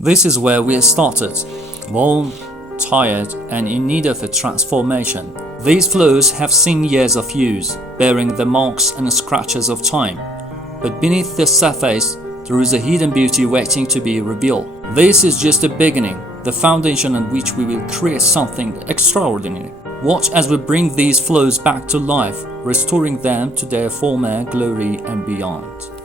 This is where we started, worn, tired, and in need of a transformation. These floors have seen years of use, bearing the marks and scratches of time. But beneath the surface, there is a hidden beauty waiting to be revealed. This is just the beginning, the foundation on which we will create something extraordinary. Watch as we bring these floors back to life, restoring them to their former glory and beyond.